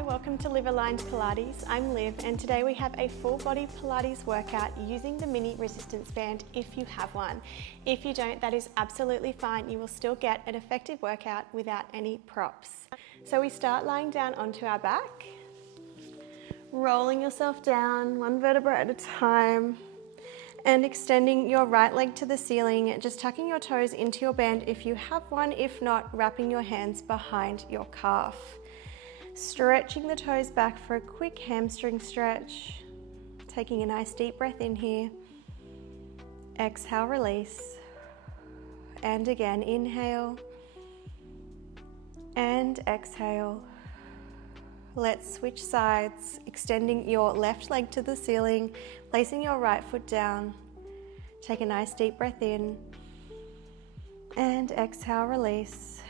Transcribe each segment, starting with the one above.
Hi, welcome to Liv Aligned Pilates. I'm Liv, and today we have a full body Pilates workout using the mini resistance band if you have one. If you don't, that is absolutely fine. You will still get an effective workout without any props. So we start lying down onto our back, rolling yourself down one vertebra at a time, and extending your right leg to the ceiling, just tucking your toes into your band if you have one. If not, wrapping your hands behind your calf. Stretching the toes back for a quick hamstring stretch. Taking a nice deep breath in here. Exhale, release. And again, inhale. And exhale. Let's switch sides, extending your left leg to the ceiling, placing your right foot down. Take a nice deep breath in. And exhale, release.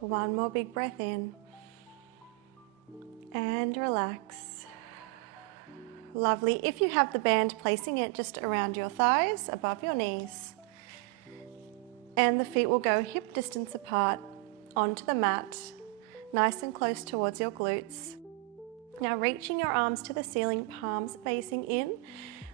One more big breath in. And relax. Lovely. If you have the band, placing it just around your thighs, above your knees. And the feet will go hip distance apart onto the mat, nice and close towards your glutes. Now reaching your arms to the ceiling, palms facing in.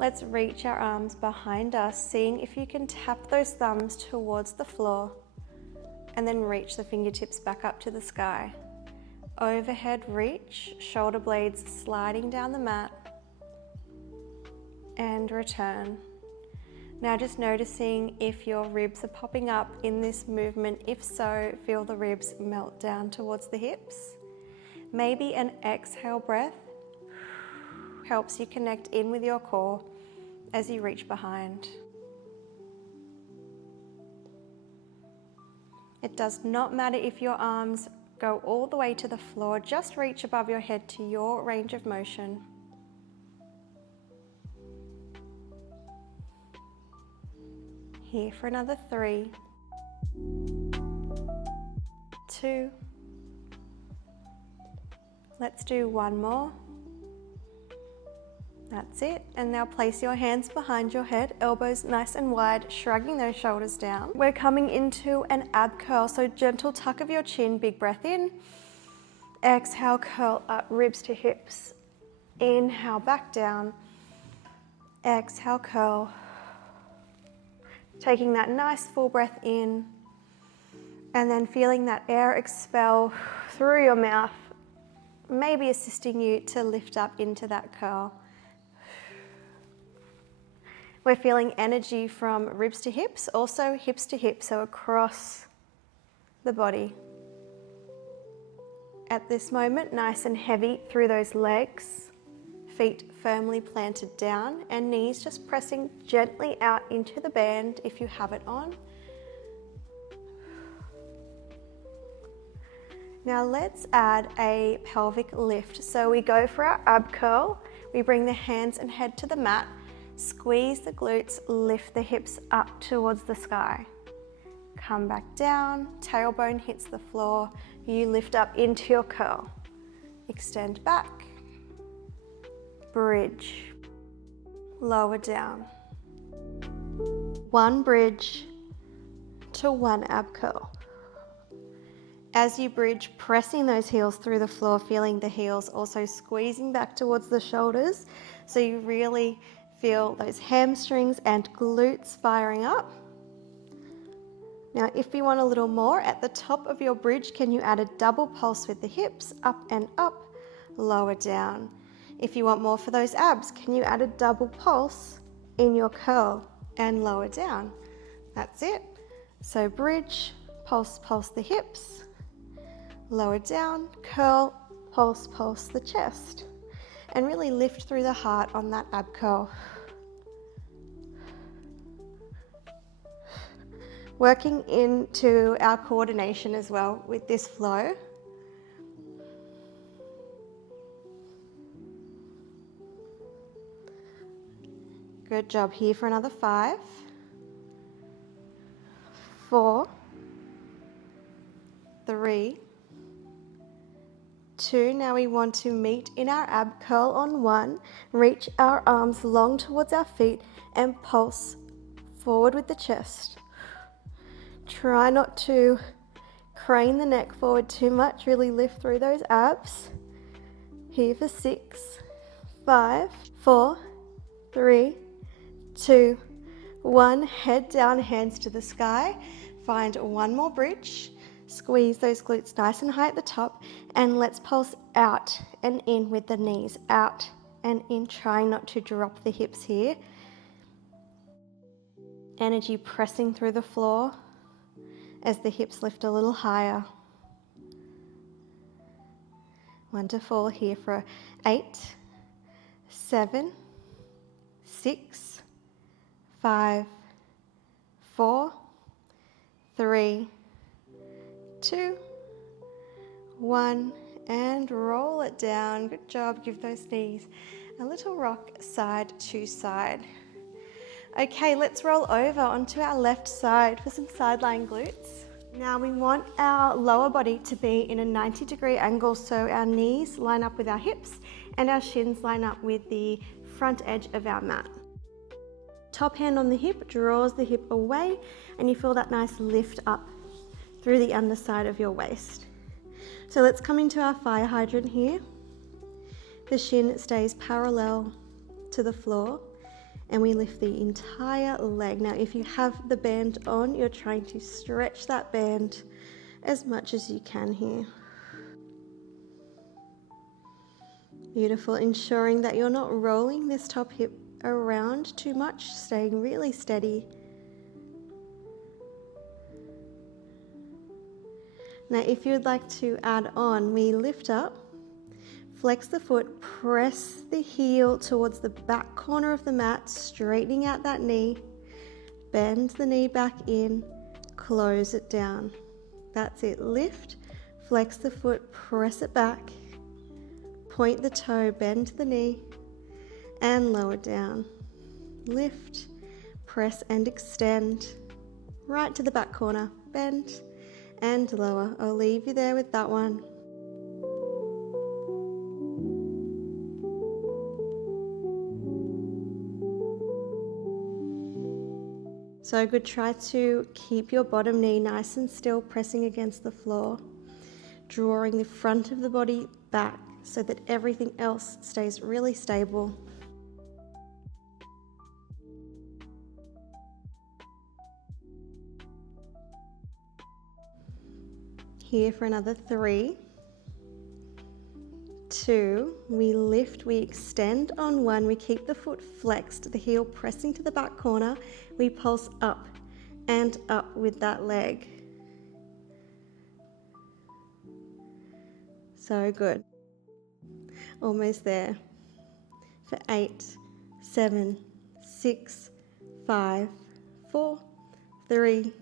Let's reach our arms behind us, seeing if you can tap those thumbs towards the floor and then reach the fingertips back up to the sky. Overhead reach, shoulder blades sliding down the mat, and return. Now just noticing if your ribs are popping up in this movement. If so, feel the ribs melt down towards the hips. Maybe an exhale breath helps you connect in with your core as you reach behind. It does not matter if your arms go all the way to the floor, just reach above your head to your range of motion. Here for another 3, 2. Let's do one more. That's it. And now place your hands behind your head, elbows nice and wide, shrugging those shoulders down. We're coming into an ab curl, so gentle tuck of your chin, big breath in. Exhale, curl up, ribs to hips. Inhale, back down. Exhale, curl. Taking that nice full breath in, and then feeling that air expel through your mouth, maybe assisting you to lift up into that curl. We're feeling energy from ribs to hips, also hips to hips, so across the body. At this moment, nice and heavy through those legs, feet firmly planted down, and knees just pressing gently out into the band if you have it on. Now let's add a pelvic lift. So we go for our ab curl, we bring the hands and head to the mat, squeeze the glutes, lift the hips up towards the sky. Come back down, tailbone hits the floor, you lift up into your curl. Extend back, bridge, lower down. One bridge to one ab curl. As you bridge, pressing those heels through the floor, feeling the heels also squeezing back towards the shoulders, so you really feel those hamstrings and glutes firing up. Now, if you want a little more, at the top of your bridge, can you add a double pulse with the hips, up and up, lower down. If you want more for those abs, can you add a double pulse in your curl and lower down? That's it. So bridge, pulse, pulse the hips, lower down, curl, pulse, pulse the chest. And really lift through the heart on that ab curl. Working into our coordination as well with this flow. Good job. Here for another 5, 4, 3, 2. Now we want to meet in our ab curl on 1. Reach our arms long towards our feet and pulse forward with the chest. Try not to crane the neck forward too much, really lift through those abs. Here for 6, 5, 4, 3, 2, 1. Head down, hands to the sky. Find one more bridge. Squeeze those glutes nice and high at the top, and let's pulse out and in with the knees, out and in, trying not to drop the hips here. Energy pressing through the floor as the hips lift a little higher. Wonderful. Here for 8, 7, 6, 5, 4, 3, 2, 1, and roll it down. Good job. Give those knees a little rock side to side. Okay, let's roll over onto our left side for some side lying glutes. Now we want our lower body to be in a 90-degree angle, so our knees line up with our hips and our shins line up with the front edge of our mat. Top hand on the hip draws the hip away, and you feel that nice lift up through the underside of your waist. So let's come into our fire hydrant here. The shin stays parallel to the floor, and we lift the entire leg. Now, if you have the band on, you're trying to stretch that band as much as you can here. Beautiful, ensuring that you're not rolling this top hip around too much, staying really steady. Now, if you'd like to add on, we lift up, flex the foot, press the heel towards the back corner of the mat, straightening out that knee, bend the knee back in, close it down. That's it. Lift, flex the foot, press it back, point the toe, bend the knee, and lower down. Lift, press and extend, right to the back corner, bend and lower. I'll leave you there with that one. So good, try to keep your bottom knee nice and still, pressing against the floor, drawing the front of the body back so that everything else stays really stable. Here for another 3, 2, we lift, we extend on 1, we keep the foot flexed, the heel pressing to the back corner, we pulse up and up with that leg. So good. Almost there. For 8, 7, 6, 5, 4, 3,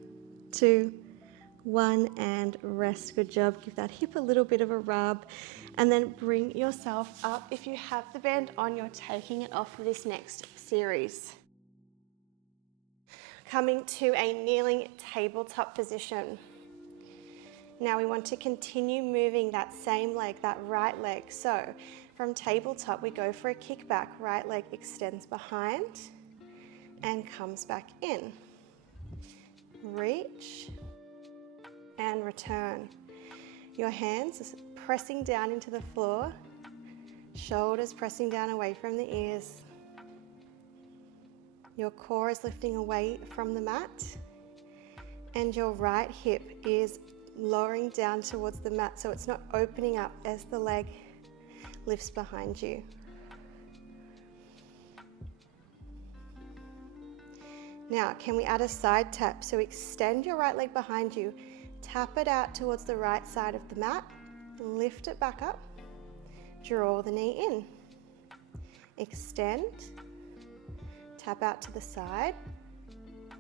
2, 1, and rest. Good job. Give that hip a little bit of a rub, and then bring yourself up. If you have the band on, you're taking it off for this next series. Coming to a kneeling tabletop position. Now we want to continue moving that same leg, that right leg. So from tabletop, we go for a kickback. Right leg extends behind and comes back in. Reach and return. Your hands pressing down into the floor, shoulders pressing down away from the ears. Your core is lifting away from the mat, and your right hip is lowering down towards the mat, so it's not opening up as the leg lifts behind you. Now, can we add a side tap? So extend your right leg behind you, tap it out towards the right side of the mat, lift it back up, draw the knee in, extend, tap out to the side,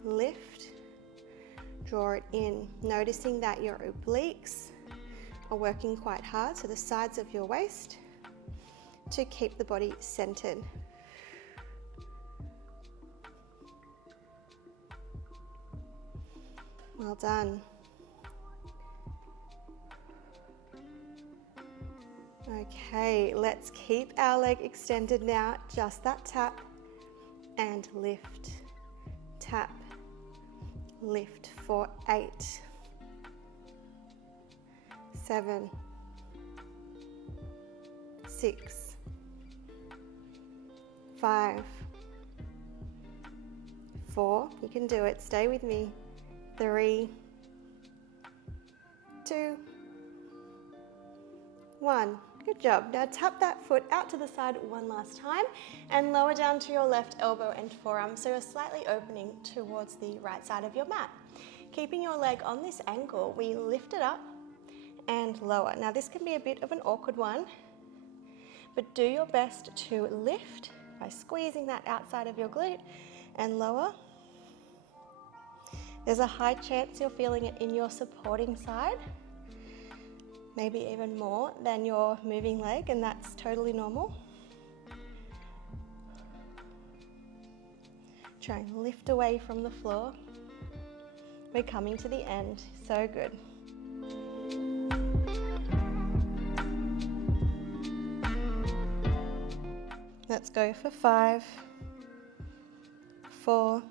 lift, draw it in, noticing that your obliques are working quite hard, so the sides of your waist, to keep the body centered. Well done. Okay, let's keep our leg extended now, just that tap and lift, tap, lift for 8, 7, 6, 5, 4, you can do it, stay with me, 3, 2, 1. Good job. Now tap that foot out to the side one last time and lower down to your left elbow and forearm so you're slightly opening towards the right side of your mat. Keeping your leg on this angle, we lift it up and lower. Now this can be a bit of an awkward one, but do your best to lift by squeezing that outside of your glute and lower. There's a high chance you're feeling it in your supporting side, maybe even more than your moving leg, and that's totally normal. Try and lift away from the floor. We're coming to the end, so good. Let's go for 5, 4,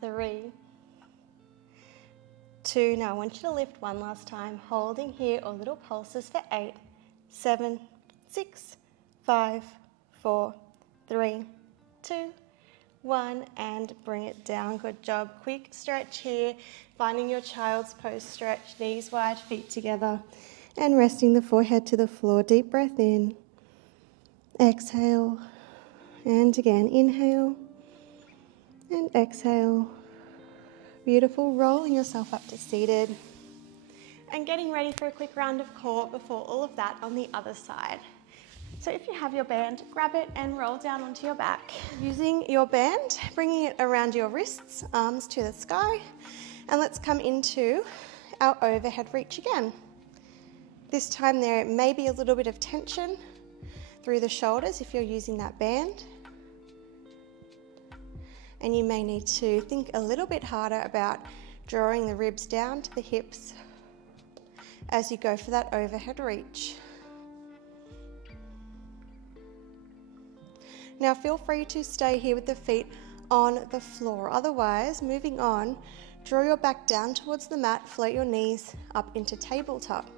3, 2. Now I want you to lift one last time, holding here or little pulses for 8, 7, 6, 5, 4, 3, 2, 1, and bring it down. Good job. Quick stretch here, finding your child's pose stretch, knees wide, feet together, and resting the forehead to the floor. Deep breath in, exhale, and again, inhale, and exhale. Beautiful. Rolling yourself up to seated and getting ready for a quick round of core before all of that on the other side. So if you have your band, grab it and roll down onto your back. Using your band, bringing it around your wrists, arms to the sky, and let's come into our overhead reach again. This time there may be a little bit of tension through the shoulders if you're using that band. And you may need to think a little bit harder about drawing the ribs down to the hips as you go for that overhead reach. Now feel free to stay here with the feet on the floor. Otherwise, moving on, draw your back down towards the mat, float your knees up into tabletop.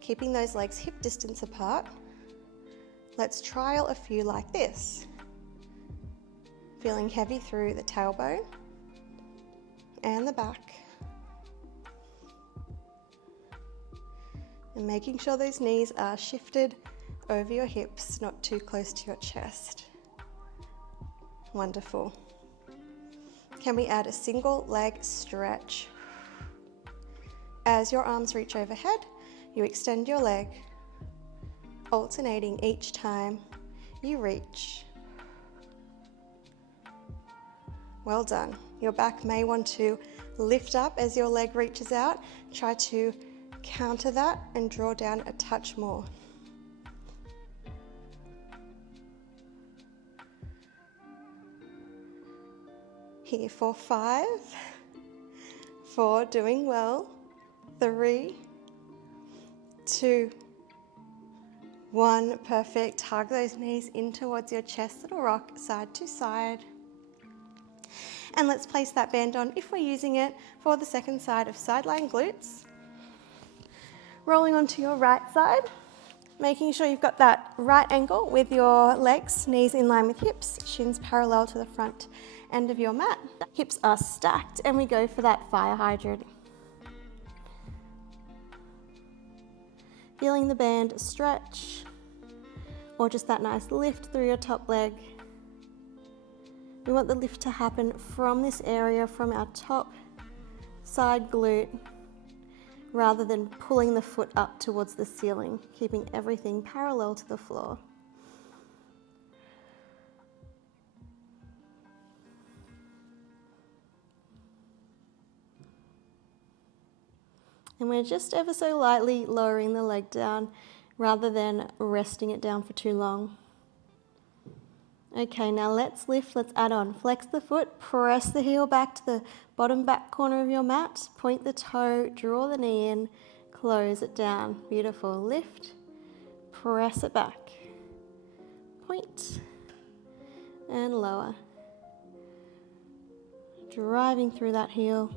Keeping those legs hip distance apart. Let's trial a few like this. Feeling heavy through the tailbone and the back. And making sure those knees are shifted over your hips, not too close to your chest. Wonderful. Can we add a single leg stretch? As your arms reach overhead, you extend your leg, alternating each time you reach. Well done. Your back may want to lift up as your leg reaches out. Try to counter that and draw down a touch more. Here for 5, 4, doing well, 3, 2, 1, perfect. Hug those knees in towards your chest, little rock side to side. And let's place that band on if we're using it for the second side of side lying glutes. Rolling onto your right side, making sure you've got that right angle with your legs, knees in line with hips, shins parallel to the front end of your mat. Hips are stacked and we go for that fire hydrant. Feeling the band stretch or just that nice lift through your top leg. We want the lift to happen from this area, from our top side glute, rather than pulling the foot up towards the ceiling, keeping everything parallel to the floor. And we're just ever so lightly lowering the leg down rather than resting it down for too long. Okay, now let's lift, let's add on. Flex the foot, press the heel back to the bottom back corner of your mat, point the toe, draw the knee in, close it down. Beautiful. Lift, press it back, point, and lower. Driving through that heel.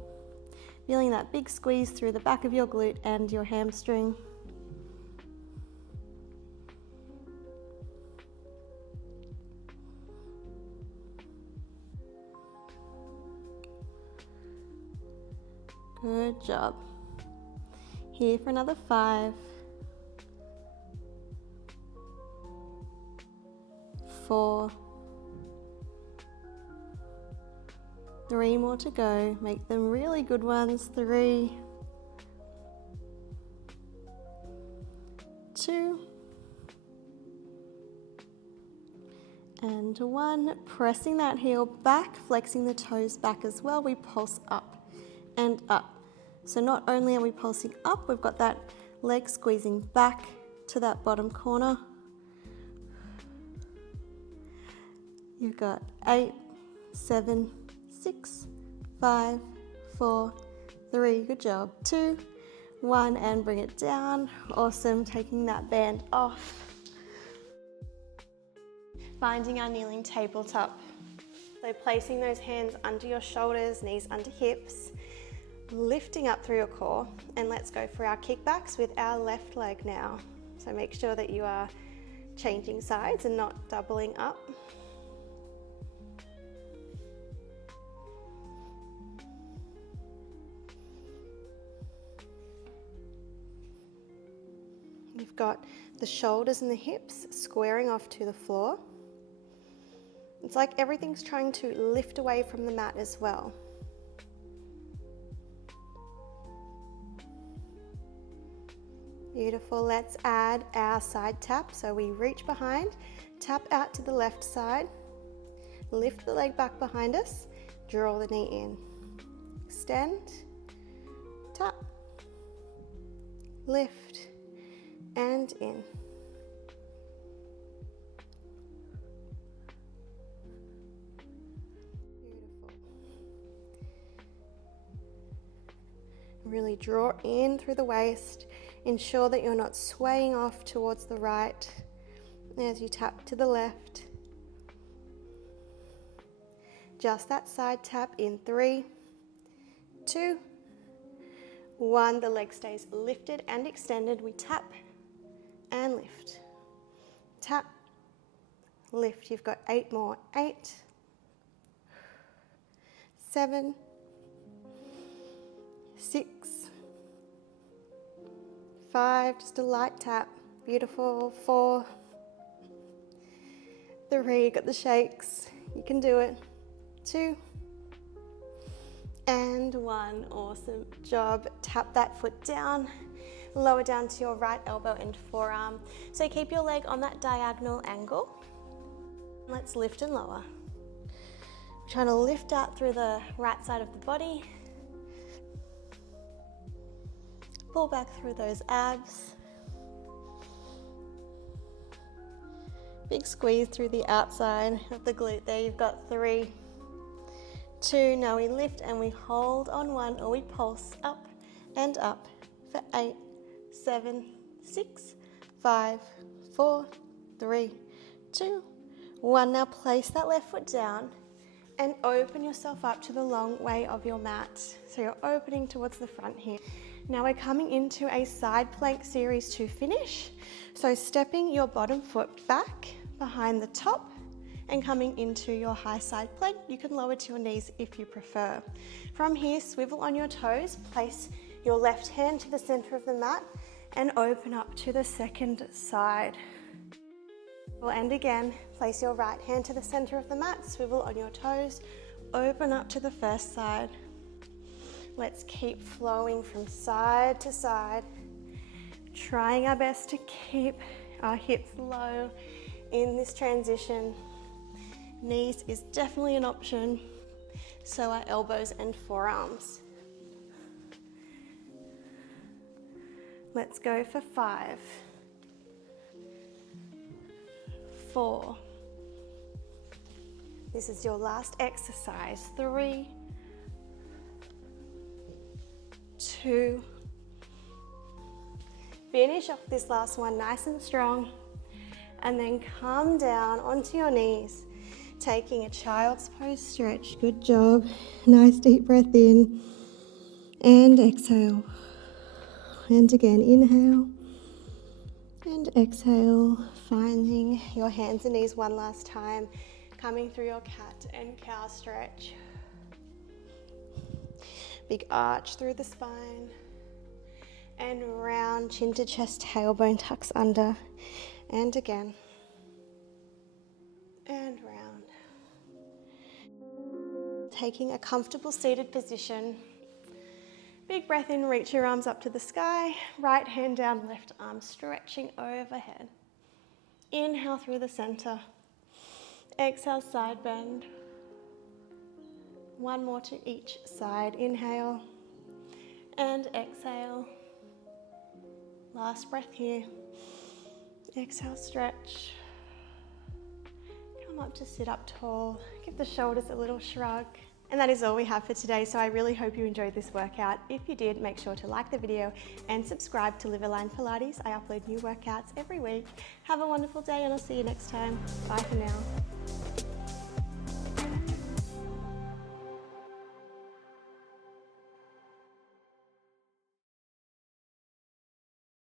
Feeling that big squeeze through the back of your glute and your hamstring. Good job. Here for another 5, 4, 3 more to go. Make them really good ones. 3, 2, and 1. Pressing that heel back, flexing the toes back as well. We pulse up and up. So not only are we pulsing up, we've got that leg squeezing back to that bottom corner. You've got 8, 7, 6, 5, 4, 3, good job, 2, 1, and bring it down. Awesome, taking that band off. Finding our kneeling tabletop. So placing those hands under your shoulders, knees under hips, lifting up through your core, and let's go for our kickbacks with our left leg now. So make sure that you are changing sides and not doubling up. You've got the shoulders and the hips squaring off to the floor. It's like everything's trying to lift away from the mat as well. Beautiful. Let's add our side tap. So we reach behind, tap out to the left side, lift the leg back behind us, draw the knee in, extend, tap, lift, and in. Beautiful. Really draw in through the waist. Ensure that you're not swaying off towards the right as you tap to the left. Just that side tap in 3, 2, 1. The leg stays lifted and extended. We tap and lift. Tap, lift. You've got 8 more. 8, 7, 6, 5, just a light tap. Beautiful. 4, 3, got the shakes. You can do it. 2, and 1. Awesome job. Tap that foot down. Lower down to your right elbow and forearm. So keep your leg on that diagonal angle. Let's lift and lower. We're trying to lift out through the right side of the body. Pull back through those abs. Big squeeze through the outside of the glute there. You've got 3, 2. Now we lift and we hold on 1, or we pulse up and up for 8, 7, 6, 5, 4, 3, 2, 1. Now place that left foot down and open yourself up to the long way of your mat. So you're opening towards the front here. Now we're coming into a side plank series to finish. So stepping your bottom foot back behind the top and coming into your high side plank. You can lower to your knees if you prefer. From here, swivel on your toes, place your left hand to the center of the mat and open up to the second side. And again, place your right hand to the center of the mat, swivel on your toes, open up to the first side. Let's keep flowing from side to side, trying our best to keep our hips low in this transition. Knees is definitely an option, so are elbows and forearms. Let's go for 5, 4. This is your last exercise. 3, 2. Finish off this last one nice and strong, and then come down onto your knees, taking a child's pose stretch. Good job. Nice deep breath in and exhale. And again, inhale and exhale, finding your hands and knees one last time, coming through your cat and cow stretch. Big arch through the spine, and round chin to chest, tailbone tucks under, and again, and round. Taking a comfortable seated position. Big breath in, reach your arms up to the sky, right hand down, left arm stretching overhead. Inhale through the center. Exhale, side bend. One more to each side. Inhale and exhale. Last breath here. Exhale, stretch. Come up to sit up tall. Give the shoulders a little shrug. And that is all we have for today, so I really hope you enjoyed this workout. If you did, make sure to like the video and subscribe to Liv Aligned Pilates. I upload new workouts every week. Have a wonderful day and I'll see you next time. Bye for now.